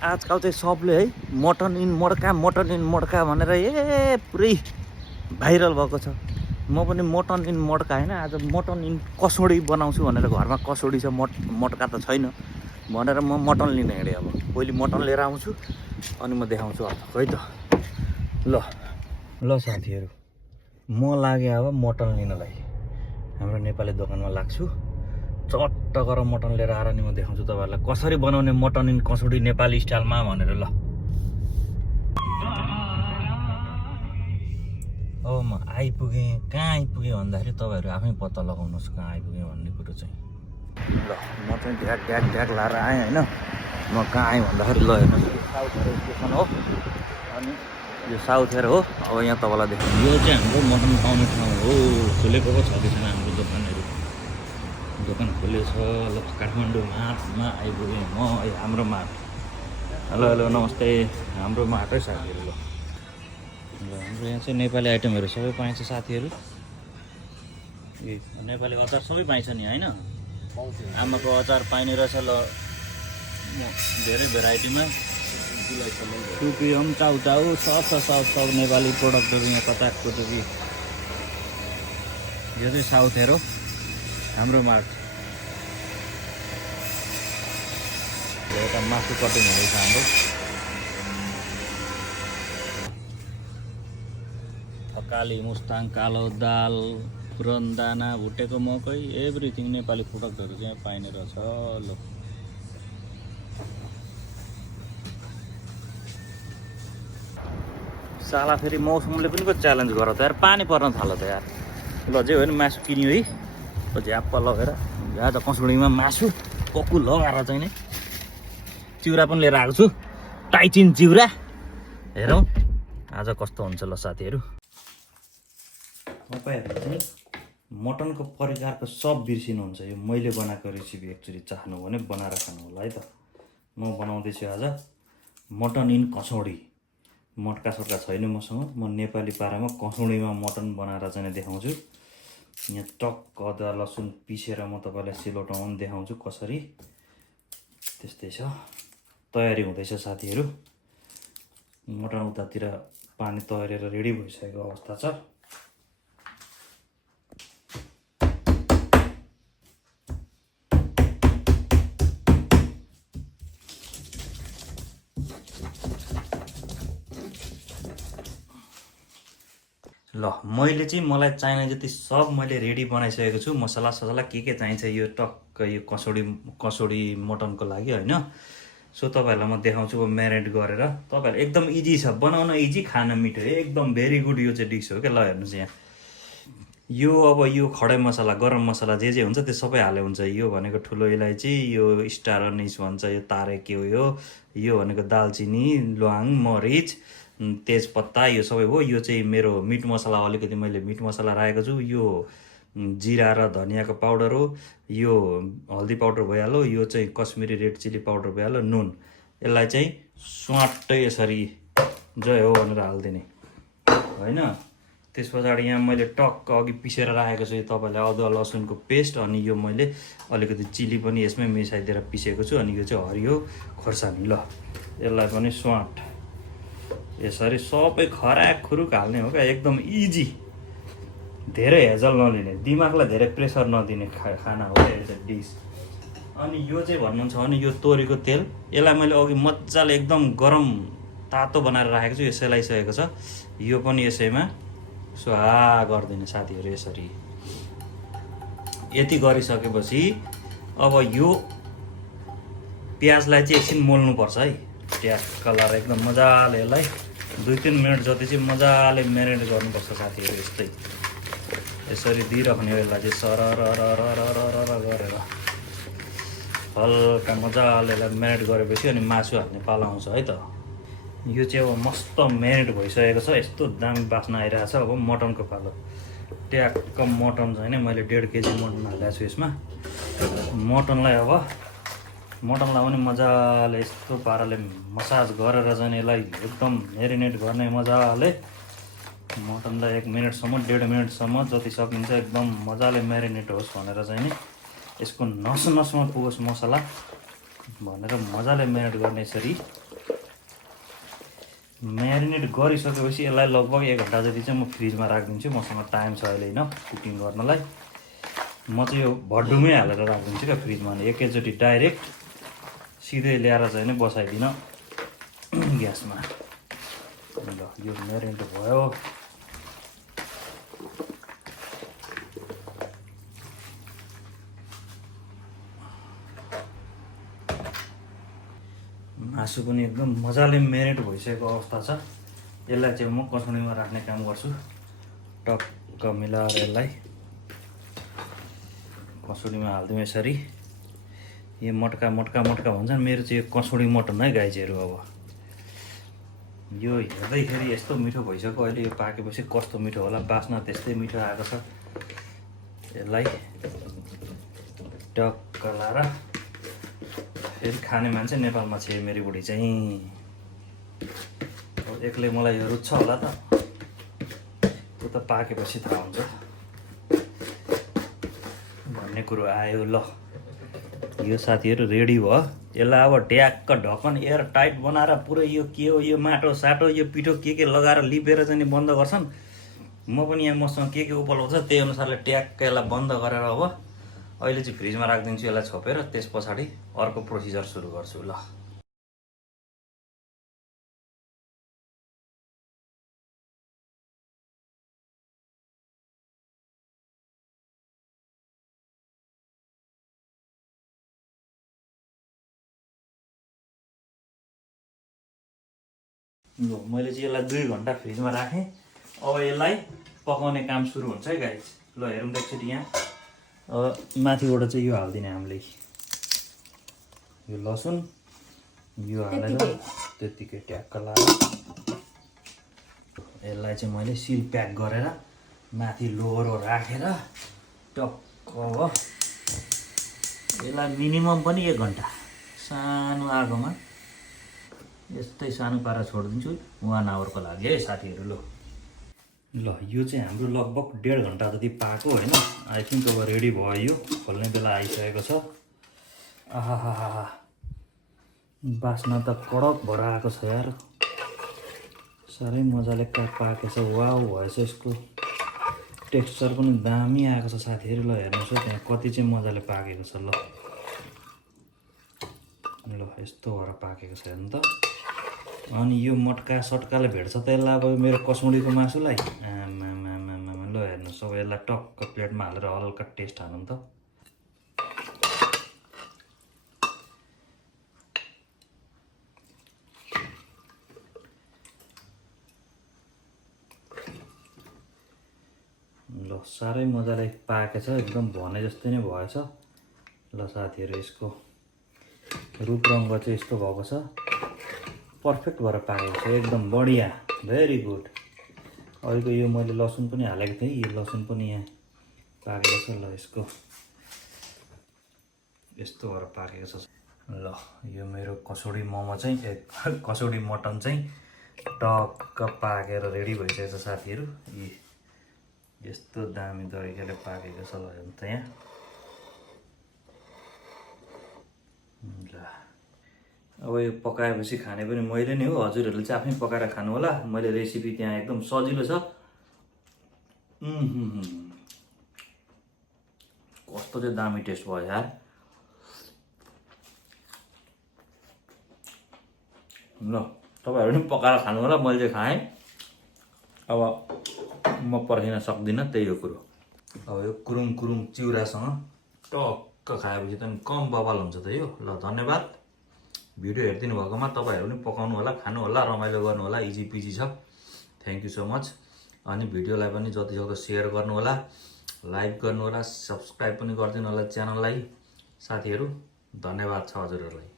आजकल चाहिँ सबले है मटन इन मड्का भनेर पुरै भाइरल भएको छ। म पनि मटन इन मड्का होइन, आज मटन इन कसौडी बनाउँछु भनेर घरमा कसौडी छ, मड्का त छैन भनेर म मटन लिन हिँडेँ। अब पहिले मटन लिएर आउँछु अनि म देखाउँछु खै त। ल साथीहरू, म लागेँ अब मटन लिनलाई। हाम्रो नेपाली दोकानमा लाग्छु, चट्ट गरेर मटन लिएर आएर नि म देखाउँछु तपाईँहरूलाई कसरी बनाउने मटन इन कसौडी नेपाली स्टाइलमा भनेर। ल अब म आइपुगेँ। कहाँ आइपुगेँ भन्दाखेरि तपाईँहरू आफै पत्ता लगाउनुहोस् कहाँ आइपुगेँ भन्ने कुरो चाहिँ। ल म चाहिँ ढ्याक लाएर आएँ होइन। म कहाँ आएँ भन्दाखेरि ल हेर्नुहोस्, साउथ हेयर स्टेसन हो अनि यो साउथ हेयर हो। अब यहाँ तपाईँलाई देखाउँ, यो चाहिँ हाम्रो मटन पाउने ठाउँ हो। खोलेको पो छ कि छैन हाम्रो दोकानहरू। दोकान खोलेको छ। ल काठमाडौँ मार्टमा आइपुगेँ म, हाम्रो मार्ट। हेलो नमस्ते, हाम्रो मार्टै साथीहरू। ल हाम्रो यहाँ चाहिँ नेपाली आइटमहरू सबै पाइन्छ साथीहरू। ए नेपाली अचार सबै पाइन्छ नि होइन? आमाको अचार पाइने रहेछ। ल धेरै भेराइटीमा टुपियम चाउचाउ सब नेपाली प्रोडक्टहरू यहाँ कताको त कि। यो चाहिँ साउथ हेयर हो हाम्रो मार्ट। एउटा मासु कटिङ हुँदैछ हाम्रो। थकाली मुस्ताङ, कालो दाल, पुरन दाना, भुटेको मकै, एभ्रिथिङ नेपाली प्रोडक्टहरू चाहिँ पाइने रहेछ। ल साला फेरि मौसमले पनि पो च्यालेन्ज गर त यार, पानी पर्न थाल्यो त यार। ल जे हो नि मासु किन्यो है, झ्याप्प लगेर आज कसौडीमा मासु पक्कु लगाएर चाहिँ नि चिउरा पनि लिएर आएको छु, टाइचिन चिउरा। हेरौँ आज कस्तो हुन्छ। ल साथीहरू, तपाईँहरूले चाहिँ मटनको परिकारको सब बिर्सिनुहुन्छ। यो मैले बनाएको रेसिपी एक्चुअली चाहनु भने बनाएर खानु होला है त। म बनाउँदैछु आज मटन इन कसौडी। मटका सटका छैन मसँग, म नेपाली पारामा कसौडीमा मटन बनाएर चाहिँ देखाउँछु। यहाँ टक्क अदुवा लसुन पिसेर म तपाईँलाई सिलौटोमा पनि देखाउँछु कसरी। त्यस्तै छ, तयारी हुँदैछ साथीहरू। मटन उतातिर पानी तरेर रेडी भइसकेको अवस्था छ। ल मैले चाहिँ मलाई चाहिने जति सब मैले रेडी बनाइसकेको छु। मसला के चाहिन्छ यो टक्क यो कसौडी मटनको लागि होइन। सो तपाईँहरूलाई म देखाउँछु अब म्यारिनेट गरेर। तपाईँहरू एकदम इजी छ, बनाउन इजी, खान मिठो, एकदम भेरी गुड यो चाहिँ डिस हो क्या। ल हेर्नुहोस् यहाँ, यो अब यो खडे मसला, गरम मसला जे हुन्छ त्यो सबै हाले हुन्छ। यो भनेको ठुलो इलाइची, यो स्टार अनिस भन्छ, यो तारेके हो, यो भनेको दालचिनी, ल्वाङ, मरिच, तेजपत्ता, यो सबै हो। यो चाहिँ मेरो मिट मसला, अलिकति मैले मिट मसला राखेको छु। यो जिरा र धनियाँको पाउडर हो। यो हल्दी पाउडर भइहाल्यो। यो चाहिँ कश्मिरी रेड चिली पाउडर भइहाल्यो। नुन, यसलाई चाहिँ स्वाटै यसरी जय हो भनेर हालिदिने होइन। त्यस पछाडि यहाँ मैले टक्क अघि पिसेर राखेको छु तपाईँलाई अदुवा लसुनको पेस्ट। अनि यो मैले अलिकति चिली पनि यसमै मिसाइदिएर पिसेको छु। अनि यो चाहिँ हरियो खोर्सानी। ल यसलाई पनि स्वाट यसरी सबै खराक खुरुक हाल्ने हो क्या, एकदम इजी, धेरै हेजल नलिने, दिमागलाई धेरै प्रेसर नदिने खाना हो क्या यो चाहिँ डिस। अनि यो चाहिँ भन्नुहुन्छ भने यो तोरीको तेल, यसलाई मैले अघि मजाले एकदम गरम तातो बनाएर राखेको छु। यो सेलाइसकेको छ। यो पनि यसैमा स्वाहा गरिदिने साथीहरू यसरी। यति गरिसकेपछि अब यो प्याजलाई चाहिँ एकछिन मोल्नुपर्छ है। ट्याग कलर एकदम मजाले यसलाई 2-3 मिनट जति चाहिँ मजाले म्यारिनेट गर्नुपर्छ साथीहरू। यस्तै यसरी दिइराख्ने हो यसलाई चाहिँ सरर गरेर हल्का मजाले यसलाई म्यारिनेट गरेपछि अनि मासु हाल्ने पाला आउँछ है त। यो चाहिँ अब मस्त म्यारिनेट भइसकेको छ, यस्तो दामी बास्ना आइरहेको छ। अब मटनको पालो, ट्याक्क मटन चाहिँ मैले 1.5 केजी मटन हालेको छु यसमा। मटनलाई पनि मजाले यस्तो पाराले मसाज गरेर चाहिँ यसलाई एकदम म्यारिनेट गर्ने मजाले। मटनलाई 1 मिनटसम्म 1.5 मिनटसम्म जति सकिन्छ एकदम मजाले म्यारिनेट होस् भनेर चाहिँ नि यसको नसमा पुगोस् मसला भनेर मजाले म्यारिनेट गर्ने यसरी म्यारिनेट गरिसकेपछि यसलाई लगभग 1 घन्टा जति चाहिँ म फ्रिजमा राखिदिन्छु। मसँग टाइम छ अहिले होइन कुकिङ गर्नलाई। म चाहिँ यो भड्डुमै हालेर राखिदिन्छु क्या फ्रिजमा। एकैचोटि डाइरेक्ट सिधै ल्याएर चाहिँ नि बसाइदिन ग्यासमा। ल यो म्यारिनेट भयो। मासु पनि एकदम मजाले म्यारिनेट भइसकेको अवस्था छ। यसलाई चाहिँ म कसौडीमा राख्ने काम गर्छु। टक्क मिलाएर यसलाई कसौडीमा हालिदिउँ यसरी। यो मटका भन्छन्, मेरो चाहिँ यो कसौडी मटन है गाइजहरू। अब यो हेर्दैखेरि यस्तो मिठो भइसक्यो। अहिले यो पाकेपछि कस्तो मिठो होला, बास्ना त्यस्तै मिठो आएको छ। यसलाई टक्क लाएर फेरि खाने मान्छे नेपालमा छ मेरी बुढी चाहिँ। एक्लै मलाई यो रुच्छ होला त, त्यो त पाकेपछि थाहा हुन्छ भन्ने कुरो आयो। ल यो साथीहरू रेडी भयो। यसलाई अब ढ्याक्क ढक्कन एयर टाइट बनाएर पुरै यो के हो यो माटो साटो यो पिठो के लगाएर लिपेर चाहिँ बन्द गर्छन्। म पनि यहाँ मसँग के उपलब्ध छ त्यही अनुसारले ट्याक्क यसलाई बन्द गरेर अब अहिले चाहिँ फ्रिजमा राखिदिन्छु यसलाई छोपेर। त्यस पछाडि अर्को प्रोसिजर सुरु गर्छु। ल मैले चाहिँ यसलाई 2 घन्टा फ्रिजमा राखेँ। अब यसलाई पकाउने काम सुरु हुन्छ है गाइस। ल हेरौँ एकचोटि यहाँ। अब माथिबाट चाहिँ यो हालिदिने हामीले, यो लसुन यो हालेर त्यतिकै ट्याक्क लाएर यसलाई चाहिँ मैले सिल प्याक गरेर माथि लोहोरो राखेर टक्क हो यसलाई मिनिमम पनि 1 घन्टा सानो आगोमा यस्तै सानो पारा छोडिदिन्छु 1 आवरको लागि है साथीहरू। ल यो चाहिँ हाम्रो लगभग 1.5 घन्टा जति पाएको होइन। आई थिङ्क अब रेडी भयो। यो खोल्ने बेला आइसकेको छ। आहा बास्ना त कडक भएर आएको छ यार। साह्रै मजाले पाएको छ। वाउ भएछ। यसको टेक्सचर पनि दामी आएको छ साथीहरू। ल हेर्नुहोस् है त्यहाँ कति चाहिँ मजाले पाकेको छ। ल यस्तो भएर पाकेको छ हेर्नु त। अनि यो मटका सटकाले भेट्छ त यसलाई अब मेरो कसौडीको मासुलाई। आमामामामा ल हेर्नुहोस् अब यसलाई टक्क प्लेटमा हालेर हल्का टेस्ट हालौँ त। ल साह्रै मजाले पाकेछ। एकदम भने जस्तै नै भएछ। ल साथीहरू यसको रूप रङ्ग चाहिँ यस्तो भएको छ। पर्फेक्ट भएर पाकेको छ एकदम बढिया। Very good. अहिलेको यो मैले लसुन पनि हालेको थिएँ। यो लसुन पनि यहाँ पाकेको छ। ल यसको यस्तो भएर पाकेको छ। ल यो मेरो कसौडी मोमो चाहिँ कसौडी मटन चाहिँ टक्क पाकेर रेडी भइसकेको छ साथीहरू। यस्तो दामी तरिकाले पाकेको छ। ल हेर्नु त यहाँ। ल अब यो पकाएपछि खाने पनि मैले नै हो। हजुरहरूले चाहिँ आफै पकाएर खानु होला। मैले रेसिपी त्यहाँ एकदम सजिलो छ। कस्तो चाहिँ दामी टेस्ट भयो यार। ल तपाईँहरू पनि पकाएर खानु होला। मैले चाहिँ खाएँ। अब म पर्खिन सक्दिनँ त्यही हो कुरो। अब यो कुरुङ चिउरासँग टक्क खाएपछि त कम बवाल हुन्छ त यो। ल धन्यवाद भिडियो हेरिदिनु भएकोमा। तपाईँहरू पनि पकाउनु होला, खानु होला, रमाइलो गर्नु होला। इजी पिजी छ। Thank you so much. अनि भिडियोलाई पनि जतिसक्दो सेयर गर्नु होला, लाइक गर्नु होला, सब्सक्राइब पनि गरिदिनु होला च्यानललाई। साथीहरू धन्यवाद छ हजुरहरूलाई।